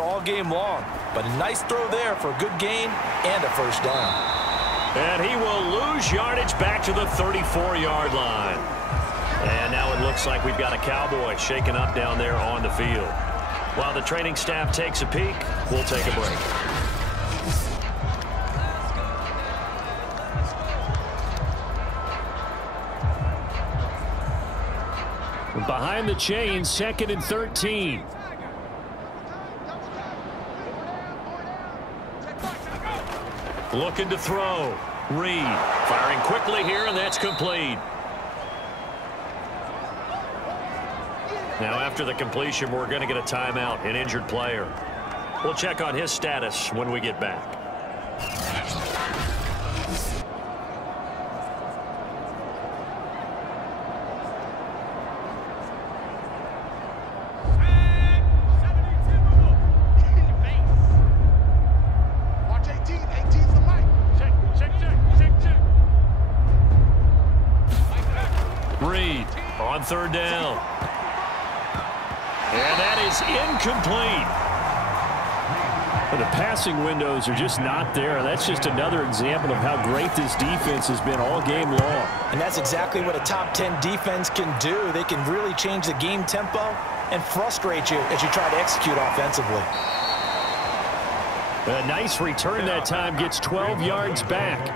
all game long. But a nice throw there for a good gain and a first down. And he will lose yardage back to the 34-yard line. And now it looks like we've got a Cowboy shaken up down there on the field. While the training staff takes a peek, we'll take a break. Behind the chains, 2nd and 13. Looking to throw. Reed firing quickly here, and that's complete. Now after the completion, we're going to get a timeout, an injured player. We'll check on his status when we get back. Reed on 3rd down. And that is incomplete. The passing windows are just not there. That's just another example of how great this defense has been all game long. And that's exactly what a top 10 defense can do. They can really change the game tempo and frustrate you as you try to execute offensively. A nice return that time, gets 12 yards back.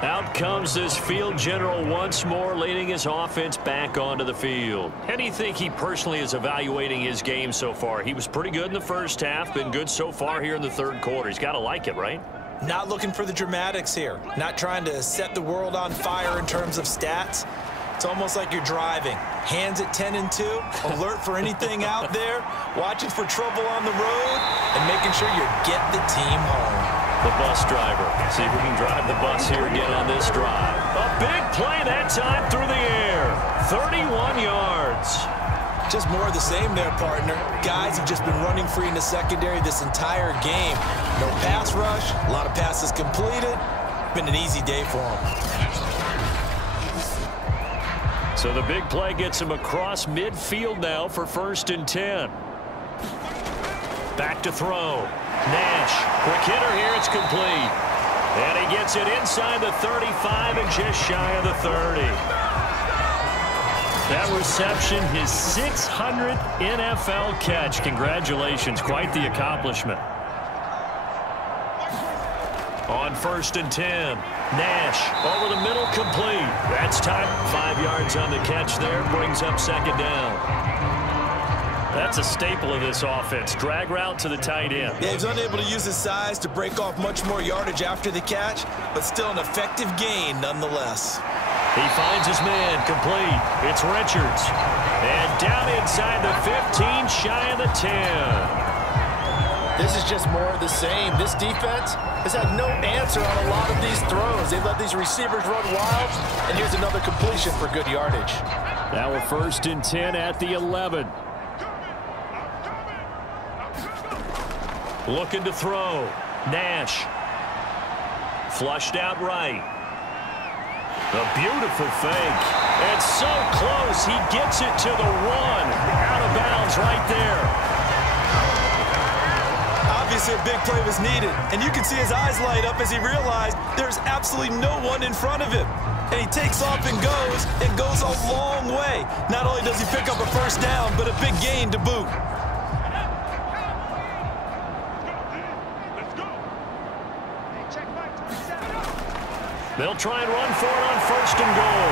Out comes this field general once more, leading his offense back onto the field. How do you think he personally is evaluating his game so far? He was pretty good in the first half, been good so far here in the 3rd quarter. He's got to like it, right? Not looking for the dramatics here. Not trying to set the world on fire in terms of stats. It's almost like you're driving. Hands at 10 and 2, alert for anything out there, watching for trouble on the road, and making sure you get the team home. The bus driver. See if we can drive the bus here again on this drive. A big play that time through the air. 31 yards. Just more of the same there, partner. Guys have just been running free in the secondary this entire game. No pass rush, a lot of passes completed. Been an easy day for them. So the big play gets him across midfield now for 1st and 10. Back to throw. Nash, quick hitter here, it's complete. And he gets it inside the 35 and just shy of the 30. That reception, his 600th NFL catch. Congratulations, quite the accomplishment. On 1st and 10, Nash over the middle, complete. That's time. 5 yards on the catch there, brings up 2nd down. That's a staple of this offense. Drag route to the tight end. Yeah, he's unable to use his size to break off much more yardage after the catch, but still an effective gain nonetheless. He finds his man, complete. It's Richards. And down inside the 15, shy of the 10. This is just more of the same. This defense has had no answer on a lot of these throws. They've let these receivers run wild, and here's another completion for good yardage. Now a 1st and 10 at the 11. Looking to throw. Nash. Flushed out right. A beautiful fake. And so close. He gets it to the 1. Out of bounds right there. Obviously a big play was needed. And you can see his eyes light up as he realized there's absolutely no one in front of him. And he takes off and goes a long way. Not only does he pick up a 1st down, but a big gain to boot. They'll try and run for it on 1st and goal.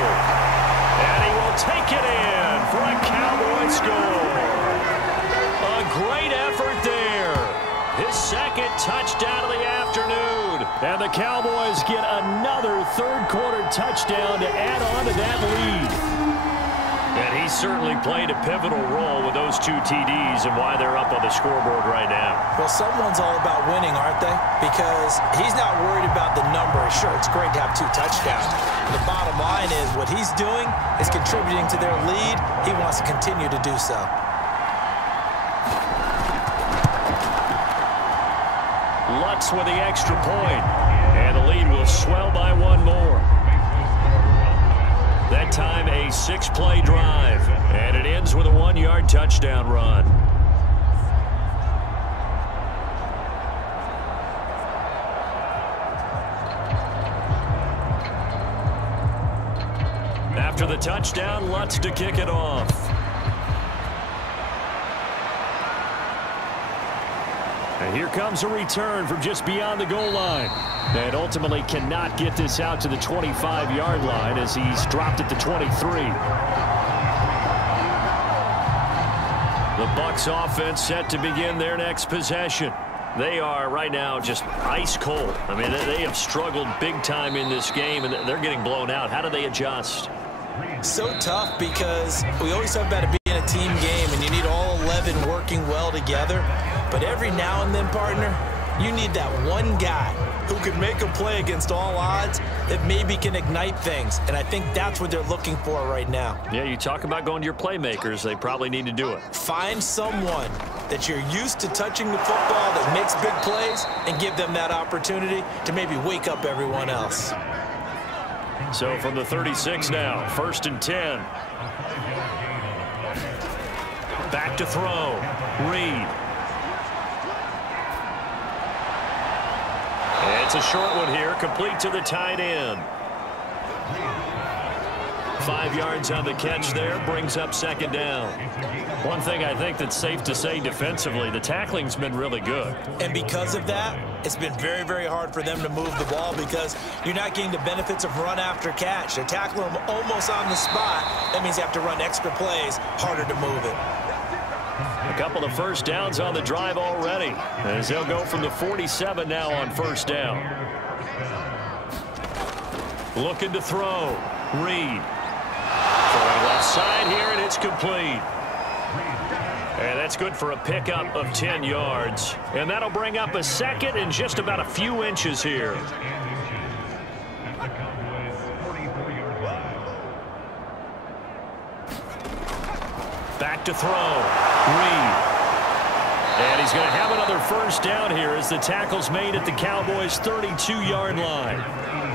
And he will take it in for a Cowboy score. A great effort there. His 2nd touchdown of the afternoon. And the Cowboys get another 3rd quarter touchdown to add on to that lead. And he certainly played a pivotal role with those 2 TDs and why they're up on the scoreboard right now. Well, someone's all about winning, aren't they? Because he's not worried about the number. Sure, it's great to have 2 touchdowns. The bottom line is what he's doing is contributing to their lead. He wants to continue to do so. Lutz with the extra point. And the lead will swell by 1 more. That time a 6-play drive. And it ends with a 1-yard touchdown run. to the touchdown. Lutz to kick it off. And here comes a return from just beyond the goal line. And ultimately cannot get this out to the 25-yard line as he's dropped at the 23. The Bucs offense set to begin their next possession. They are right now just ice cold. I mean, they have struggled big time in this game, and they're getting blown out. How do they adjust? So tough because we always talk about it being a team game, and you need all 11 working well together. But every now and then, partner, you need that one guy who can make a play against all odds that maybe can ignite things. And I think that's what they're looking for right now. Yeah, you talk about going to your playmakers. They probably need to do it. Find someone that you're used to touching the football that makes big plays and give them that opportunity to maybe wake up everyone else. So from the 36 now, 1st and 10. Back to throw. Reed. It's a short one here, complete to the tight end. 5 yards on the catch there, brings up 2nd down. One thing I think that's safe to say defensively, the tackling's been really good. And because of that, it's been very, very hard for them to move the ball because you're not getting the benefits of run after catch. They're tackling them almost on the spot. That means you have to run extra plays, harder to move it. A couple of first downs on the drive already, as they'll go from the 47 now on 1st down. Looking to throw. Reed. Throwing left side here, and it's complete. And that's good for a pickup of 10 yards. And that'll bring up a 2nd and just about a few inches here. Back to throw. Reed. And he's going to have another first down here as the tackle's made at the Cowboys' 32-yard line.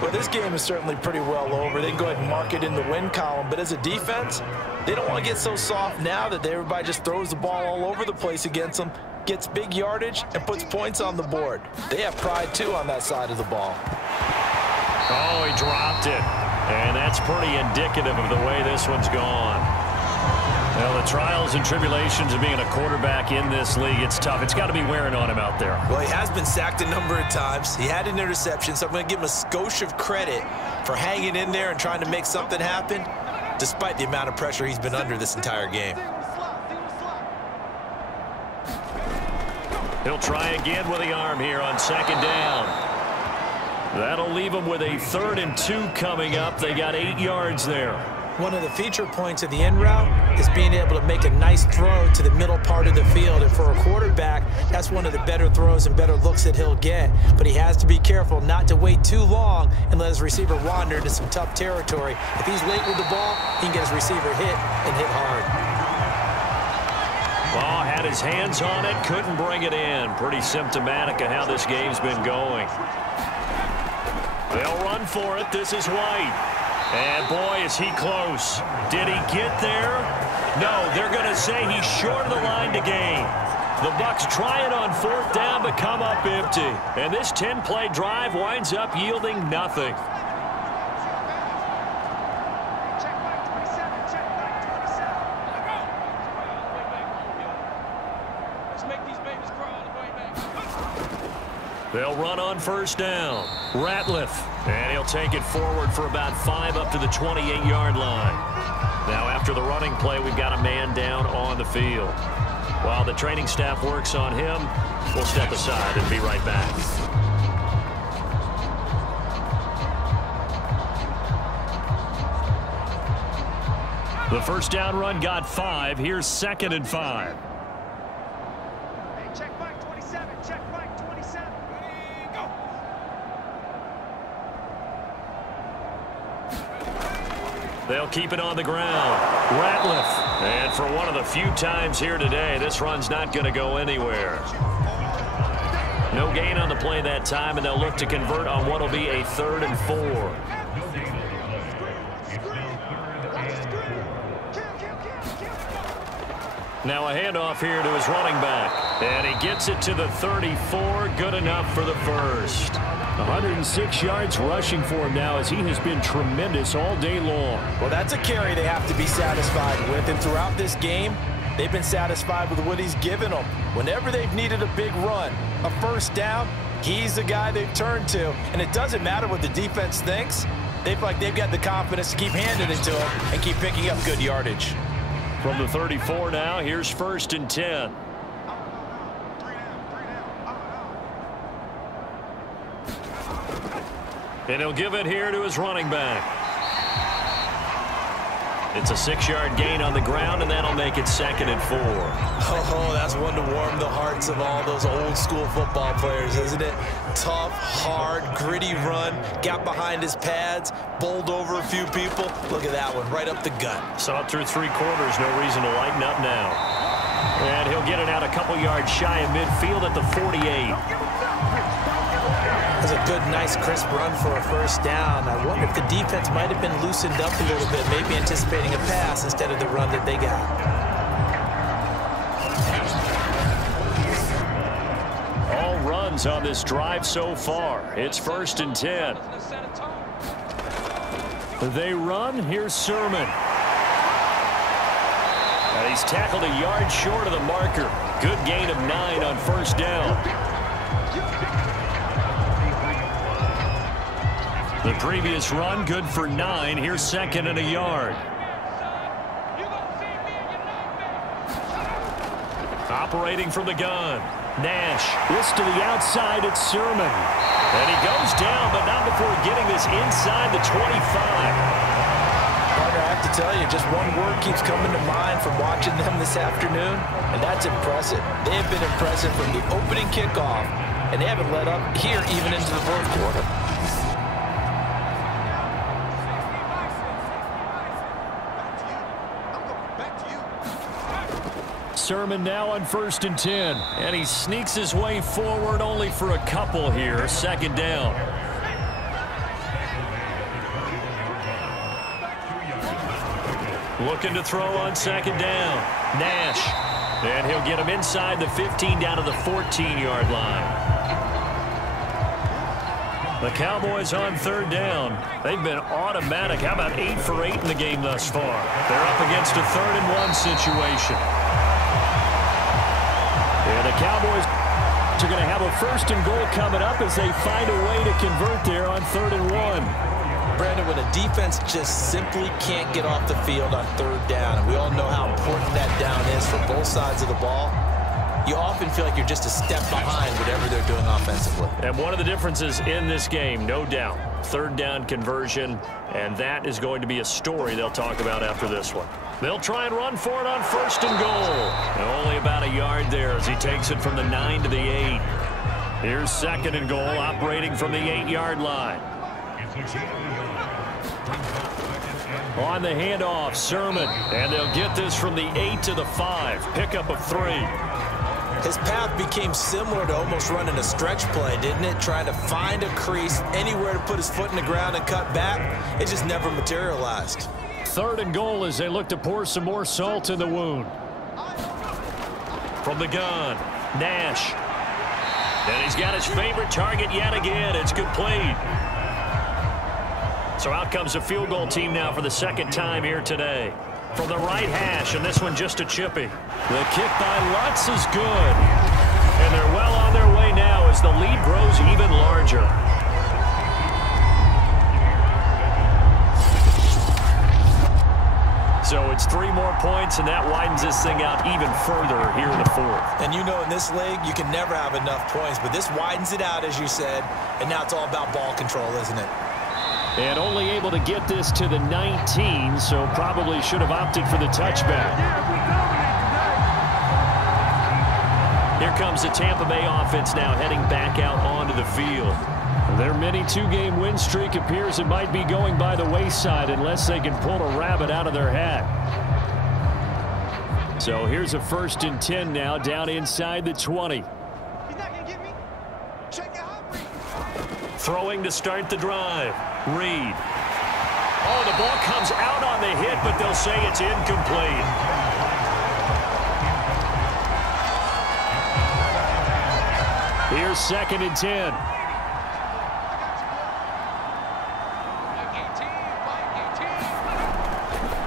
Well, this game is certainly pretty well over. They can go ahead and mark it in the win column. But as a defense, they don't want to get so soft now that everybody just throws the ball all over the place against them, gets big yardage, and puts points on the board. They have pride, too, on that side of the ball. Oh, he dropped it. And that's pretty indicative of the way this one's gone. Well, the trials and tribulations of being a quarterback in this league, it's tough. It's got to be wearing on him out there. Well, he has been sacked a number of times. He had an interception, so I'm going to give him a skosh of credit for hanging in there and trying to make something happen, despite the amount of pressure he's been under this entire game. He'll try again with the arm here on 2nd down. That'll leave him with a 3rd and 2 coming up. They got 8 yards there. One of the feature points of the in route is being able to make a nice throw to the middle part of the field. And for a quarterback, that's one of the better throws and better looks that he'll get. But he has to be careful not to wait too long and let his receiver wander into some tough territory. If he's late with the ball, he can get his receiver hit and hit hard. Ball had his hands on it, couldn't bring it in. Pretty symptomatic of how this game's been going. They'll run for it. This is White. And, boy, is he close. Did he get there? No, they're going to say he's short of the line to gain. The Bucs try it on 4th down but come up empty. And this 10-play drive winds up yielding nothing. They'll run on 1st down. Ratliff. And he'll take it forward for about 5 up to the 28-yard line. Now after the running play, we've got a man down on the field. While the training staff works on him, we'll step aside and be right back. The 1st down run got 5. Here's 2nd and 5. Check back 27. Check back 27. Go. They'll keep it on the ground. Ratliff. And for one of the few times here today, this run's not going to go anywhere. No gain on the play that time, and they'll look to convert on what will be a 3rd and 4. Now a handoff here to his running back. And he gets it to the 34. Good enough for the first. 106 yards rushing for him now as he has been tremendous all day long. Well, that's a carry they have to be satisfied with. And throughout this game, they've been satisfied with what he's given them. Whenever they've needed a big run, a first down, he's the guy they've turned to. And it doesn't matter what the defense thinks. They feel like they've got the confidence to keep handing it to him and keep picking up good yardage. From the 34 now, here's 1st and 10. And he'll give it here to his running back. It's a 6-yard gain on the ground, and that'll make it 2nd and 4. Oh, that's one to warm the hearts of all those old-school football players, isn't it? Tough, hard, gritty run, got behind his pads, bowled over a few people. Look at that one, right up the gut. Saw it through 3 quarters, no reason to lighten up now. And he'll get it out a couple yards shy of midfield at the 48. That's a good, nice, crisp run for a first down. I wonder if the defense might have been loosened up a little bit, maybe anticipating a pass instead of the run that they got. All runs on this drive so far. It's 1st and 10. They run. Here's Sermon. And he's tackled a yard short of the marker. Good gain of 9 on first down. The previous run, good for 9. Here's 2nd and a yard. Operating from the gun. Nash. This to the outside. It's Sermon. And he goes down, but not before getting this inside the 25. Partner, I have to tell you, just one word keeps coming to mind from watching them this afternoon, and that's impressive. They have been impressive from the opening kickoff, and they haven't let up here even into the 4th quarter. Sermon now on 1st and 10. And he sneaks his way forward only for a couple here. 2nd down. Looking to throw on 2nd down. Nash. And he'll get him inside the 15 down to the 14-yard line. The Cowboys on 3rd down. They've been automatic. How about 8 for 8 in the game thus far? They're up against a 3rd and 1 situation. And the Cowboys are going to have a 1st and goal coming up as they find a way to convert there on 3rd and 1. Brandon, when a defense just simply can't get off the field on 3rd down, and we all know how important that down is for both sides of the ball, you often feel like you're just a step behind whatever they're doing offensively. And one of the differences in this game, no doubt, 3rd down conversion, and that is going to be a story they'll talk about after this one. They'll try and run for it on 1st and goal. And only about a yard there as he takes it from the 9 to the 8. Here's 2nd and goal, operating from the 8-yard line. On the handoff, Sermon. And they'll get this from the 8 to the 5. Pickup of 3. His path became similar to almost running a stretch play, didn't it? Trying to find a crease, anywhere to put his foot in the ground and cut back. It just never materialized. 3rd and goal as they look to pour some more salt in the wound. From the gun, Nash. And he's got his favorite target yet again. It's complete. So out comes a field goal team now for the 2nd time here today. From the right hash, and this one just a chippy. The kick by Lutz is good. And they're well on their way now as the lead grows even larger. So it's 3 more points, and that widens this thing out even further here in the 4th. And you know in this league, you can never have enough points, but this widens it out, as you said, and now it's all about ball control, isn't it? And only able to get this to the 19, so probably should have opted for the touchback. Here comes the Tampa Bay offense now heading back out onto the field. Their mini 2-game win streak appears it might be going by the wayside unless they can pull a rabbit out of their hat. So here's a 1st and 10 now down inside the 20. He's not going to get me. Check out. Throwing to start the drive. Reed. Oh, the ball comes out on the hit, but they'll say it's incomplete. Here's 2nd and 10.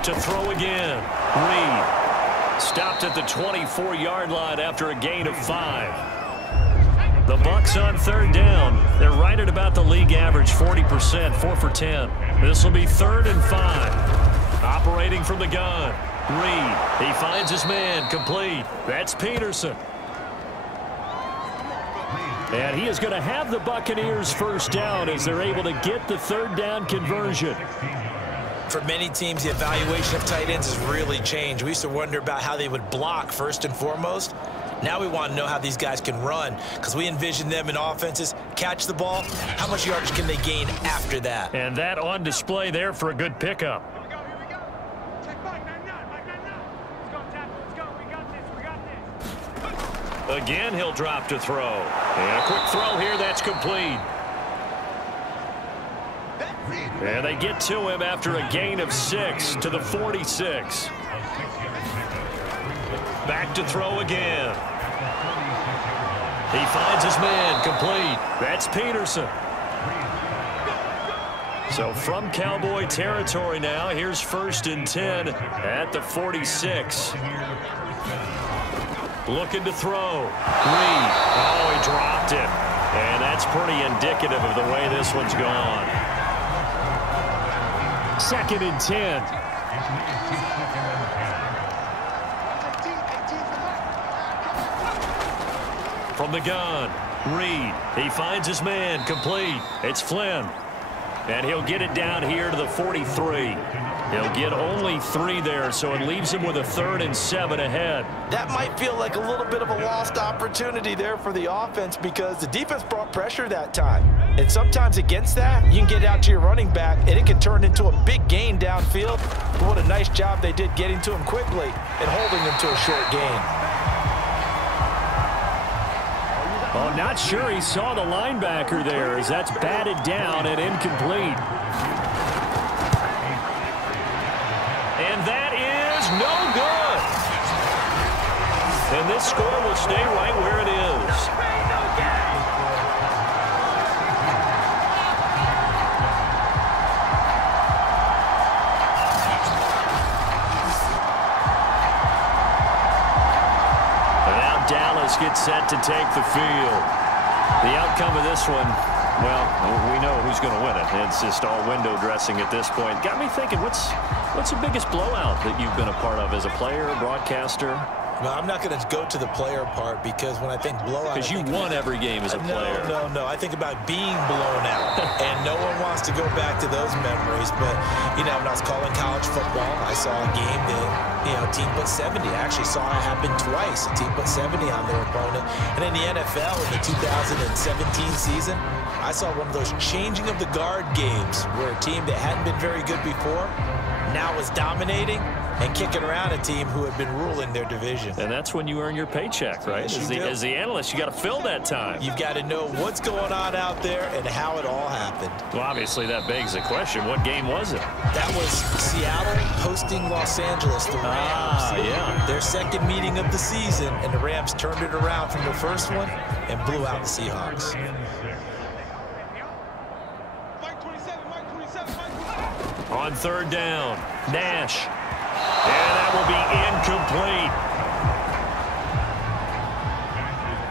To throw again. Reed stopped at the 24-yard line after a gain of 5. The Bucs on 3rd down. They're right at about the league average, 40%, 4 for 10. This will be 3rd and 5. Operating from the gun. Reed, he finds his man, complete. That's Peterson. And he is going to have the Buccaneers 1st down as they're able to get the 3rd down conversion. For many teams, the evaluation of tight ends has really changed. We used to wonder about how they would block first and foremost. Now we want to know how these guys can run because we envision them in offenses catch the ball. How much yardage can they gain after that? And that on display there for a good pickup. Here we go, here we go. Check back, 9-9, 9-9. Let's go, Tap. Let's go. We got this, we got this. Again, he'll drop to throw. And a quick throw here, that's complete. And they get to him after a gain of 6 to the 46. Back to throw again. He finds his man, complete. That's Peterson. So from Cowboy territory now, here's 1st and 10 at the 46. Looking to throw. Reed. Oh, he dropped it. And that's pretty indicative of the way this one's gone. 2nd and 10. From the gun, Reed. He finds his man, complete. It's Flynn. And he'll get it down here to the 43. He'll get only 3 there, so it leaves him with a 3rd and 7 ahead. That might feel like a little bit of a lost opportunity there for the offense because the defense brought pressure that time. And sometimes against that, you can get out to your running back, and it can turn into a big gain downfield. But what a nice job they did getting to him quickly and holding him to a short gain. Oh, not sure he saw the linebacker there as that's batted down and incomplete. And that is no good. And this score will stay right where it is. And now Dallas gets set to take the field. The outcome of this one, well, we know who's going to win it. It's just all window dressing at this point. Got me thinking, what's the biggest blowout that you've been a part of as a player, broadcaster? Well, I'm not going to go to the player part because when I think blowout... Because you won every game as a player. No. I think about being blown out. And no one wants to go back to those memories. But, you know, when I was calling college football, I saw a game that, you know, a team put 70. I actually saw it happen twice. A team put 70 on their opponent. And in the NFL, in the 2017 season, I saw one of those changing of the guard games where a team that hadn't been very good before now was dominating and kicking around a team who had been ruling their division. And that's when you earn your paycheck, right? Yes, As the analyst, you got to fill that time. You've got to know what's going on out there and how it all happened. Well, obviously, that begs the question, what game was it? That was Seattle hosting Los Angeles, the Rams. Yeah. Their second meeting of the season, and the Rams turned it around from the first one and blew out the Seahawks. On 3rd down, Nash. And that will be incomplete.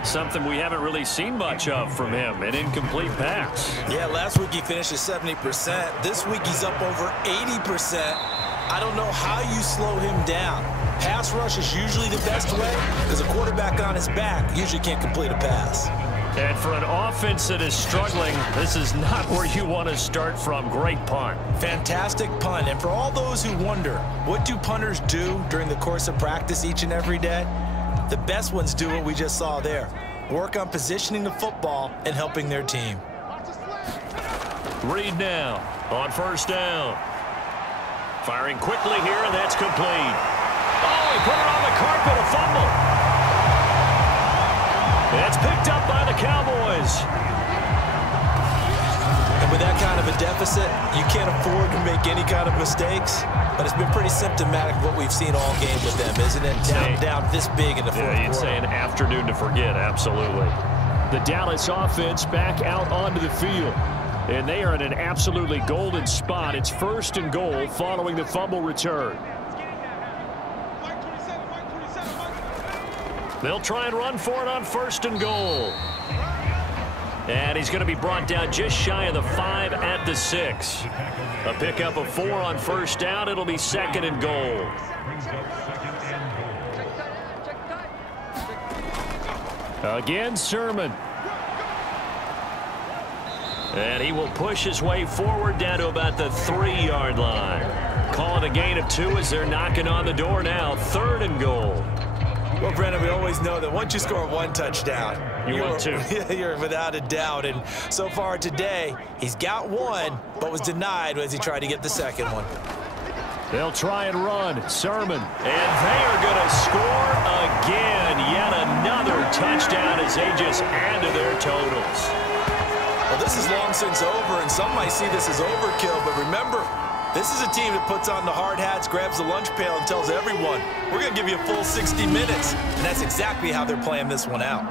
Something we haven't really seen much of from him, an incomplete pass. Yeah, last week he finished at 70%. This week he's up over 80%. I don't know how you slow him down. Pass rush is usually the best way because a quarterback on his back usually can't complete a pass. And for an offense that is struggling, this is not where you want to start from. Great punt. Fantastic punt. And for all those who wonder, what do punters do during the course of practice each and every day? The best ones do what we just saw there. Work on positioning the football and helping their team. Reed now on 1st down. Firing quickly here, and that's complete. Oh, he put it on the carpet, a fumble. It's picked up by the Cowboys. And with that kind of a deficit, you can't afford to make any kind of mistakes. But it's been pretty symptomatic of what we've seen all game with them, isn't it? Down this big in the fourth quarter. You'd say an afternoon to forget, absolutely. The Dallas offense back out onto the field. And they are in an absolutely golden spot. It's 1st and goal following the fumble return. They'll try and run for it on 1st and goal. And he's going to be brought down just shy of the 5 at the 6. A pickup of 4 on 1st down. It'll be 2nd and goal. Again, Sermon. And he will push his way forward down to about the 3-yard line. Calling a gain of 2 as they're knocking on the door now. 3rd and goal. Well, Brennan, we always know that once you score 1 touchdown, you're without a doubt. And so far today, he's got 1, but was denied as he tried to get the 2nd one. They'll try and run. Sermon. And they are going to score again. Yet another touchdown as they just add to their totals. Well, this is long since over, and some might see this as overkill, but remember, this is a team that puts on the hard hats, grabs the lunch pail, and tells everyone, we're going to give you a full 60 minutes. And that's exactly how they're playing this one out.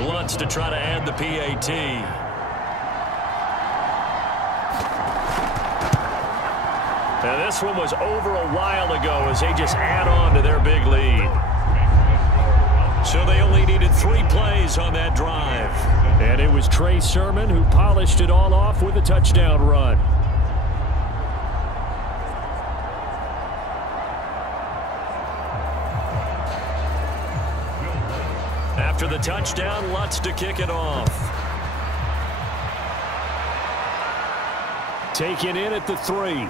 Wants to try to add the PAT. And this one was over a while ago as they just add on to their big lead. So they only needed 3 plays on that drive. And it was Trey Sermon who polished it all off with a touchdown run. After the touchdown, Lutz to kick it off. Taken in at the 3.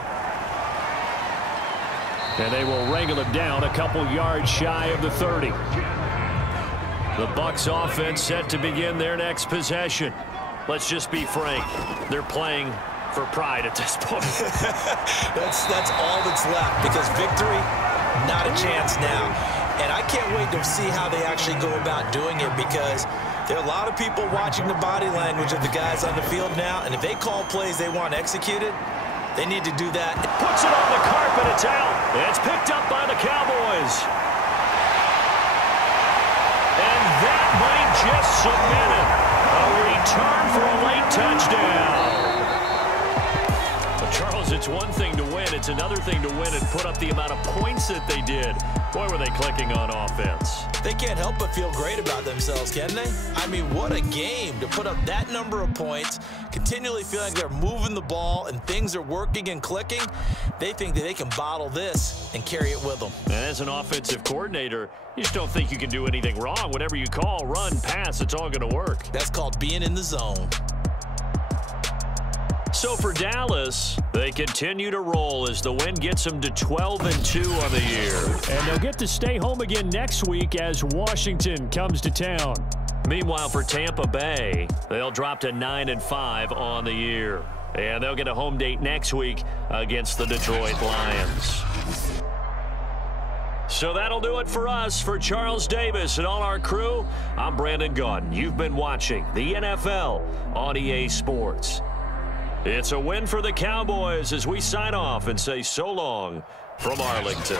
And they will wrangle him down a couple yards shy of the 30. The Bucs offense set to begin their next possession. Let's just be frank. They're playing for pride at this point. That's all that's left, because victory, not a chance now. And I can't wait to see how they actually go about doing it, because there are a lot of people watching the body language of the guys on the field now, and if they call plays they want executed, they need to do that. Puts it on the carpet. It's out. It's picked up by the Cowboys. And that might just submit it. A return for a late touchdown. Well, Charles, it's one thing to win. It's another thing to win and put up the amount of points that they did. Boy, were they clicking on offense. They can't help but feel great about themselves, can they? I mean, what a game to put up that number of points, continually feeling like they're moving the ball and things are working and clicking. They think that they can bottle this and carry it with them. And as an offensive coordinator, you just don't think you can do anything wrong. Whatever you call, run, pass, it's all going to work. That's called being in the zone. So for Dallas, they continue to roll as the win gets them to 12-2 on the year. And they'll get to stay home again next week as Washington comes to town. Meanwhile, for Tampa Bay, they'll drop to 9-5 on the year. And they'll get a home date next week against the Detroit Lions. So that'll do it for us. For Charles Davis and all our crew, I'm Brandon Gaudin. You've been watching the NFL on EA Sports. It's a win for the Cowboys as we sign off and say so long from Arlington.